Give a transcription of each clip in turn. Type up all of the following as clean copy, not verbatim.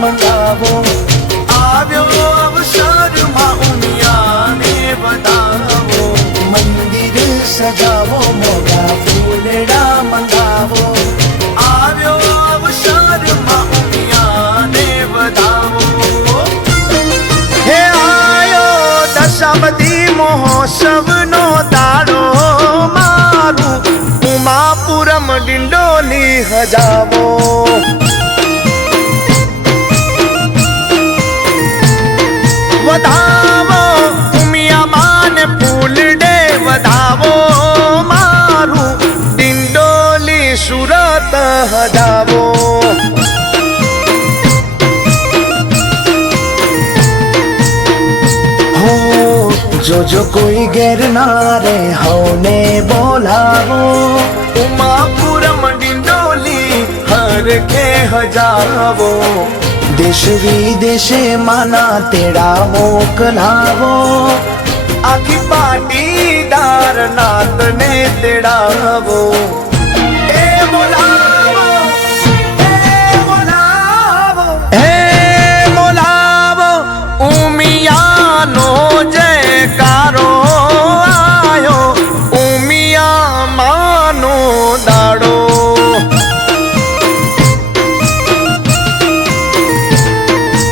મંગાવો આવ્યો અવસરમાં ઉમિયાને વધાવો મંદિર સજાવો મોગા ફૂલડા મંગાવો આવ્યો અવસરમાં ઉમિયાને વધાવો હે આયો દશાબદી મહોત્સવનો દાડો મારું ઉમાપુરમ ડિંડોલી હજાવો વધાવો ઉમિયા માને ફૂલડે વધાવો મારું ડિંડોલી સુરત હજાવો जो कोई गैर ना रे होने बोलावो उमापुरम डिंडोली हर के हजावो देश विदेशे माना तेड़ा मोकलावो आखी पाटीदार नात ने तेड़ावो ए बोलावो ए बोलावो ए बोलावो उमियानो कारो आयो उमिया मानो दाड़ो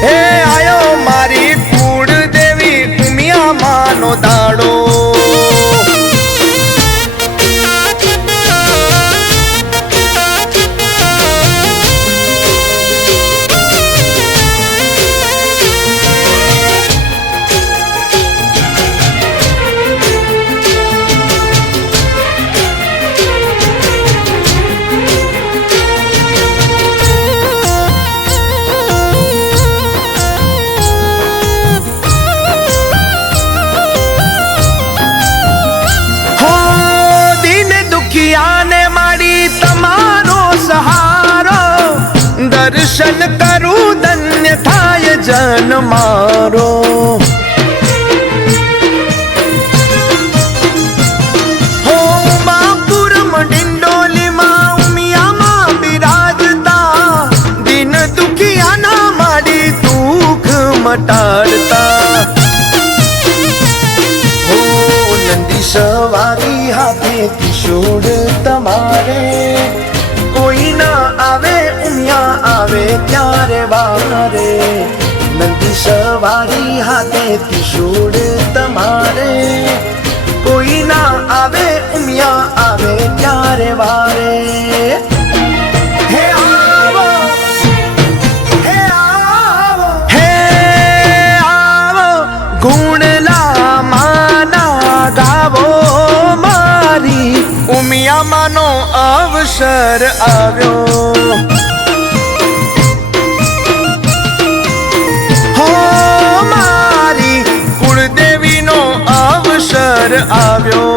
हे आयो मारी कूड़ देवी उमिया मानो दाड़ो दर्शन करूं धन्य थाय जन मारो हो मापुरम डिंडोली मां उमिया मां बिराजता दिन दुखिया ना मारी दुख मटाड़ता हो नंदी सवारी हाथे किशोर तमारे कोई ना आवे उमिया आवे प्यारे वारे नंदी सवारी हाथे त्रिशूल तमारे कोई ना आवे उमिया आवे प्यारे वारे हे आवो हे आवो हे आवो गुणला माना गावो मारी उमिया मानो अवसर आव्यो हो मारी कुलदेवी नो अवसर आव्यो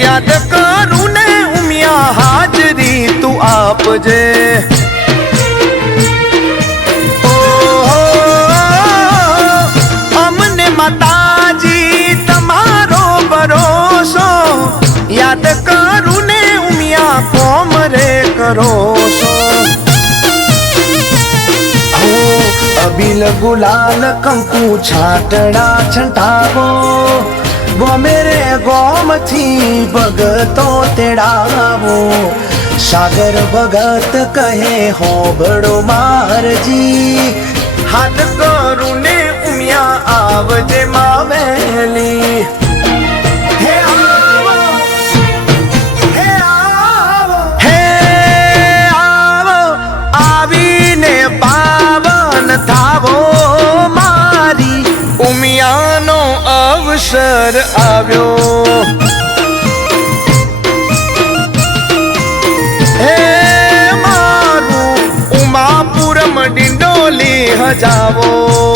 याद करूं ने उमिया हाजरी तू आप जे ओ अमने माताजी तमारो भरोसो याद करूं ने उमिया कोम रे करोसो हो अबील गुलाल कंकु छाटड़ा छंटावो वो मेरे गोम थी भगतो तेड़ावो सागर भगत कहे हो बड़ो मार जी हाथ करू ने उमिया आवजे मावेली हे आवो हे आवो हे आवो आवीने पावन थावो मारी उमियानो अवसर આવ્યો સ્નેહ જાવો